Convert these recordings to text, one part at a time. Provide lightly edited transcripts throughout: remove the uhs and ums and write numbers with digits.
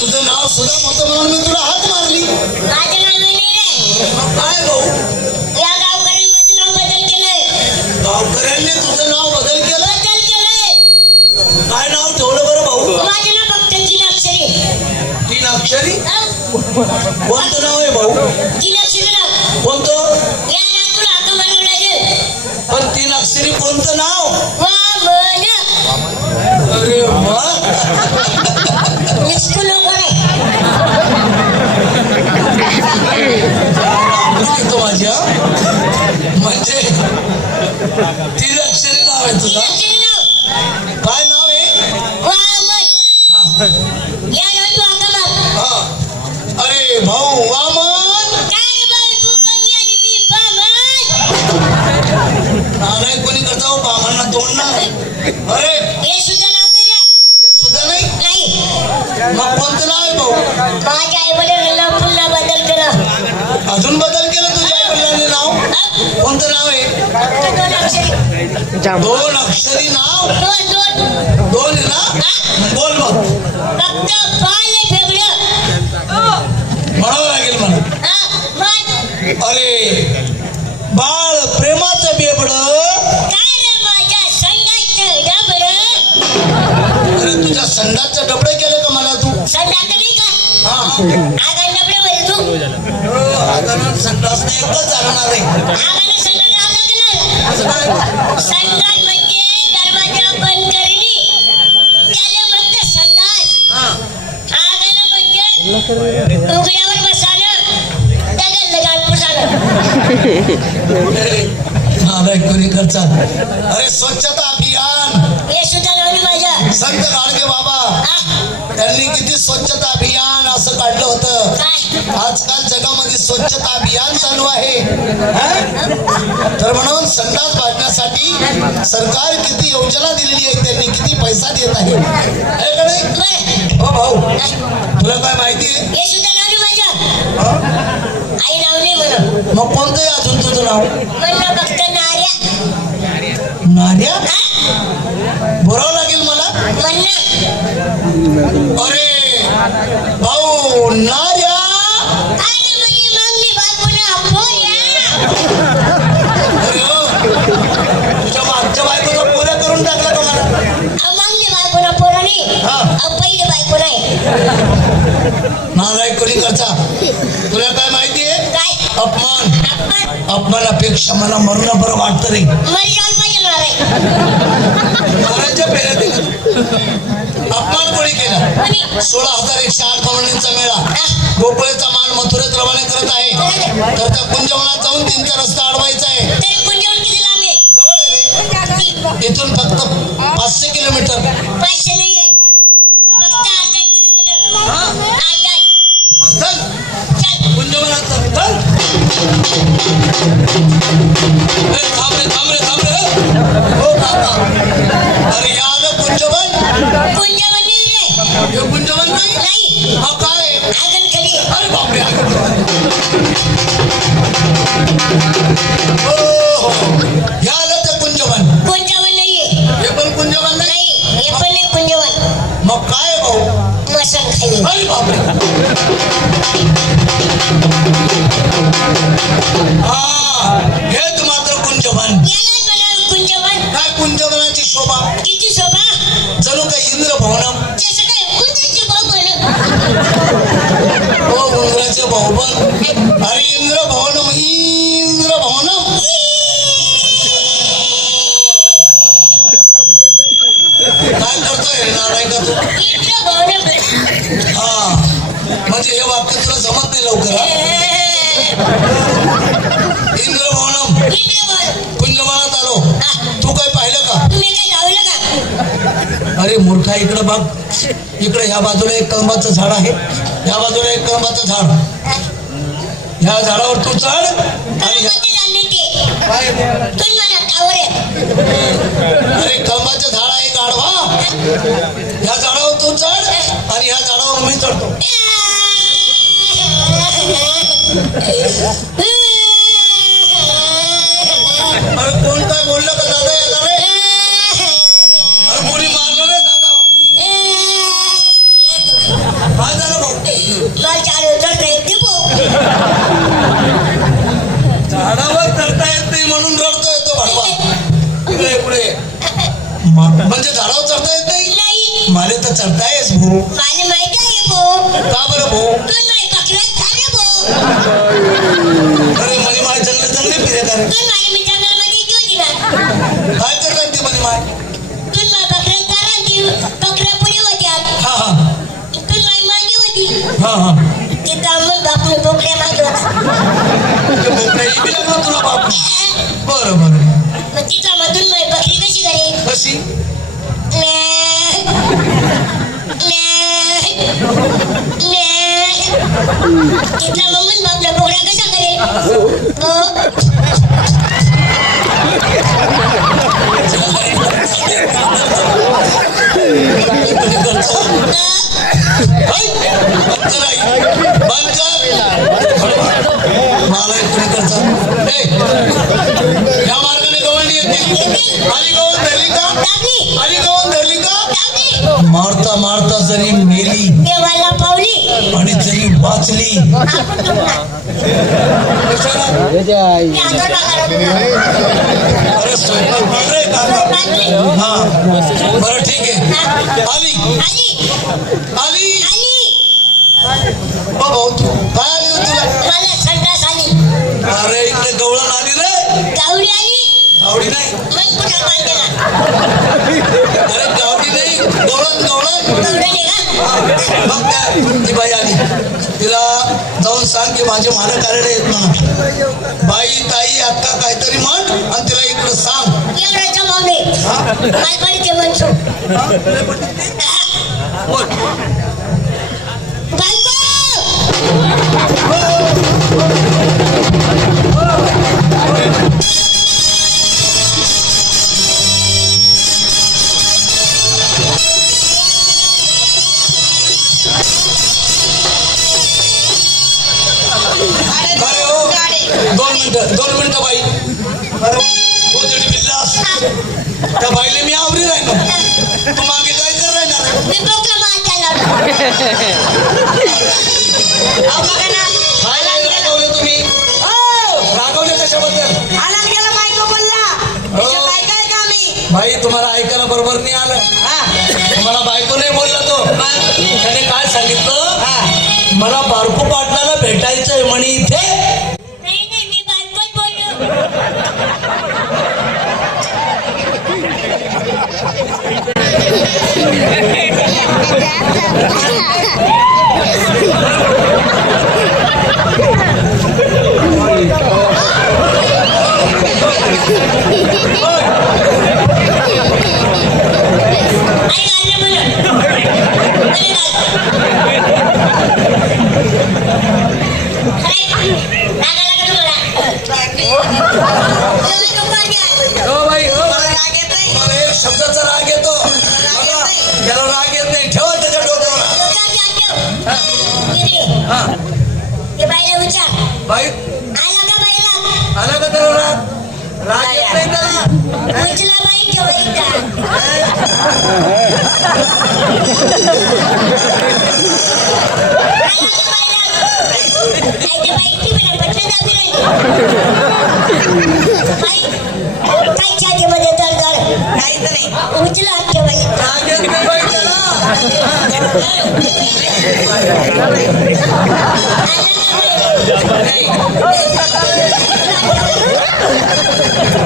तुझं नाव सुद्धा होतं म्हणून मी तुला हात मारली. माझं नाव नाही रे. काय भाऊ? या गावकऱ्यांनी माझं नाव बदल केलंय. गावकऱ्यांनी तुझं नाव बदल केलं? बदल केलंय. काय नाव ठेवलं बरं भाऊ? माझं नाव फक्त 3 अक्षरी. 3 अक्षरी? हा? कोणतं नाव आहे भाऊ? 3 अक्षरी नाव. कोणतं? या ना तुला हाका मारावं लागेल. पण 3 अक्षरी कोणतं नाव? वामन. अरे वा. निष्ठू लोक नाही. तो माझ्या म्हणजे 3 अक्षरी नाव आहे 3 तुझं? अक्षरी नाव. काय नाव आहे? वामन. या ना तू हाका मार. हा. अरे भाऊ वामन. काय रे बाई तू बंगी आणि मी बामन. नारायण कोणी करता हो बामांना तोंड ना. अरे हे सुद्धा नाव नाही रे. हे सुद्धा नाही. नाही. मग कोणतं नाव आहे भाऊ? माझ्या आई वडिलांना पुन्हा बदल केलं. अजून बदल केलं तुझ्या आई वडिलांनी नाव? कोणतं नाव आहे? फक्त 2 अक्षरी. 2 अक्षरी नाव? 2 2 आहे ना? बोल मग. फक्त पाल आहे फेगडं. म्हणावं लागेल मला. मग अरे बाळ प्रेमाचं बेबड. काय रे माझ्या संडासचं डबरं. अरे तुझ्या संडासचं डबडे केलं का मला तू? संडास नाही का? हा आगान डबडं वर तू. आगानं संडासने एकच जाणार आहे. आगानं संडास आगा केलं. असं काय? संडास म्हणजे दरवाजा बंद करणे. त्याला म्हणतात संडास. हा. आगानं म्हणजे उघड्यावर बसायला. दगड लगाड पुसायला. नारायण कोणी करतात. अरे स्वच्छता अभियान. हे सुद्धा नाव नाही माझं. संत गाडगे बाबा हा? त्यांनी किती स्वच्छता अभियान असं काढलं होतं. काय? आजकाल जगामध्ये स्वच्छता अभियान चालू आहे. हं? तर म्हणून संडास बांधण्यासाठी सरकार किती योजना दिलेली आहे, त्यांनी किती पैसा देत आहे. आहे का नाही? बरं. हो भाऊ, तुला काय माहिती आहे? हे सुद्धा नाव नाही माझं. हं? आई नाव नाही म्हणून. मग कोणतं आहे अजून तुझं नाव? म्हणलं फक्त नार्या. नार्या? हा? बोलावं लागेल मला. म्हणलं अरे भाऊ नार्या. अरे म्हणजे मग मी बायकोला पोऱ्या. अरे हो, तुझ्या मागच्या बायकोचा पोऱ्या करून टाकला का मला? मग मी बायकोला पोरं नाही. हा. पहिले बायको नाही. नारायण कोणी करता. तुला काय माहिती आहे? काय? अपमान. आपण अपमानापेक्षा मला मरणं बरं वाटतं रे. मरी जाऊन पाहिजे नाराय. महाराजच्या फेऱ्या दिल्या. अपमान कोणी केला? 16,108 कवड्यांचा मेळा गोकुळेचा मान मथुरेत रवाना करत आहे. तर त्या कुंजवनात जाऊन 3चा रस्ता अडवायचा आहे. तरी कुंजवून किती लांब आहे? जवळ आहे रे. इथून फक्त 500 किलोमीटर. 500 नाहीये. फक्त 8 किलोमीटर. हा? 8. चल चल. कुंजवनात चल. चल. ए, थांब रे, थांब रे, थांब रे. हो काका. अरे या आलं कुंजवन. कुंजवन नाही रे. हे कुंजवन नाही? नाही. हा काय? आगन खडी. अरे बापरे. हो या आलं ते कुंजवन. कुंजवन नाहीये. हे पण कुंजवन नाही? नाही. हे पण नाही कुंजवन. मग काय आहे भाऊ? मसन खाली. अरे बापरे. हा हेच मात्र कुंजवन. यालाच म्हणावं कुंजवन. काय कुंजवनाची शोभा. किती शोभा. जणू काही इंद्रभवनम. जसं काय कुंजाची भाऊ म्हणून. हो उंदराचे भाऊ पण. अरे इंद्रभवनम. इंद्रभवनम. काय करतोय नारायण का तू? इंद्र भाऊने. हा म्हणजे हे वाक्य तुला जमत नाही लवकर. इंद्रभवनम. इंद्र भाऊ. कुंजवनात आलो. तू काय पाहिलं का? तुम्ही काय गावलं का? अरे मूर्खा इकडं बघ. इकडे ह्या बाजूला एक कळंबाचं झाड आहे, ह्या बाजूला एक कळंबाचं झाड. ह्या झाडावर तू चढ आणि कळंबाचे झाड नाही ते. काय? तुम्ही म्हणा टावर आहे. अरे कळंबाचं झाड आहे गाढवा. ह्या झाडावर तू चढ आणि ह्या झाडावर मी चढतो. अरे कोण काय बोललं का दादा याला रे? अरे कोणी मारलं रे दादा? काय झालं मला चालू चढता येते झाडावर चढता येत नाही म्हणून रडतोय तो भाडवा. इकडे पुढे म्हणजे झाडावर चढता येत नाही. नाही मला तर चढता येस भाऊ. मला माहित आहे भाऊ. का बरं भाऊ? तू नाही पकडला चाले भाऊ. अरे म्हणे माय जंगले फिरे का रे? तू मला मी जंगलमध्ये घेऊन गेला. काय करतात ते म्हणे माय? तू मला पकडला चारा ती पकडा पुढे होत्या. हा हा तू नाही मागे होती. हा हा ते दामून बापने बोकड्या मागला. ते बोकड्या बी लागला तुला बाप. बरं बरं मग तिचा मधून माझी बकरी कशी करेल? कशी? तिथला मम्मी बापला बोकड्या कशा करेल? मला इकडे करता या मार्गाने गवळणी येते. आली गवळ धरली का? आली गवळ धरली का? मारता मारता जरी मेली देवाला पावली आणि जरी वाचली कशाला? अरे स्वयंपाक मागरे का? हा बरं ठीक आहे. आली आली भाऊ तू काय आली होती तुला? मला संडास आली. अरे इकडे गवळण आली रे. गावडी आली. गावडी नाही. मग कुठं मारतेला? अरे गावडी नाही गवळण गवळण. गवडणी का? मग काय ती बाई आली. तिला जाऊन सांग की माझे मालक आलेले आहेत ना. बाई ताई अक्का काहीतरी म्हण आणि तिला इकडे सांग. एवढा जमावले मालपाडीचे म्हणसो बायको अरे हो 2 मिनिटं बाई. अरे हो तिथे बिल्लास त्या बाईले मी आवरी राहिलो. तू मागे काय कर राहिला? मी बोकला मारताला. बघा ना काय नाही रागवले तुम्ही? रागवले कशाबद्दल? आला गेला बायको बोलला. तिच्या बायका आहे का मी? बाई तुम्हाला ऐकायला बरोबर नाही आलं. तुम्हाला बायको नाही बोलला तो. त्याने काय सांगितलं? मला बारको पाटलाला भेटायचंय म्हणे इथे. नाही नाही मी बायकोच बोललो. हो बाई हो. मला एक शब्दाचा राग येतो. त्याला राग येत नाही. ठेवा त्याच्या डोक्यावर. हा बाई आला का त्याला राग? राग येत नाही त्याला. काय छातीमध्ये दरदर काहीच नाही उचला आजच्या बाई राग येत नाही बाई त्याला.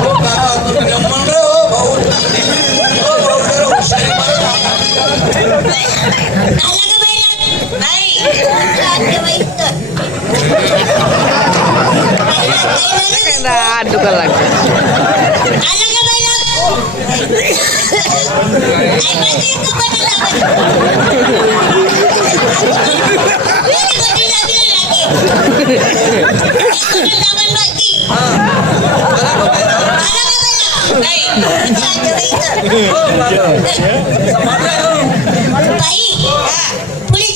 हो काका तुम्ही जमून रे हो भाऊ. हो भाऊ जरा हुशारी मारा. आला का बाईला नाही आजच्या बाई दुकान लागतं. आला का बाईला आई माझी कपटी लागली. कपटी लागली पुढे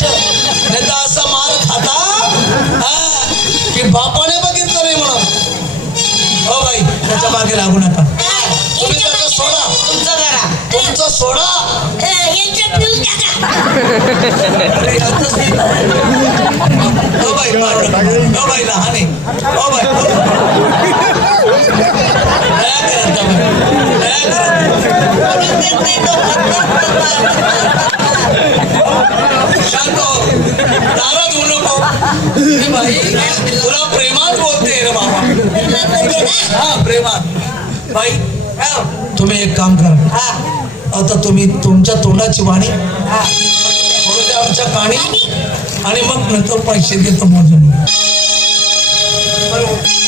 जाऊ नका असा मार खाता की बापाने बघितलं नाही म्हणून. हो बाई त्याच्या मागे लागू नका. तुम्ही त्याला सोडा. सोडा यांचं पिऊन टाका. अरे, यातच नाही. हो बाई हो बाई लहान आहे हो बाई दया करत जा बाई. दया करत. शांत हो. नाराज होऊ नको. ए बाई तुला प्रेमात बोलते रे बाबा. बोलते ना. हा प्रेमात. बाई तुम्ही एक काम करा. आता तुम्ही तुमच्या तोंडाची वाणी म्हणून द्या आमच्या काणी आणि मग नंतर पैसे देतो मोजून. बरोबर.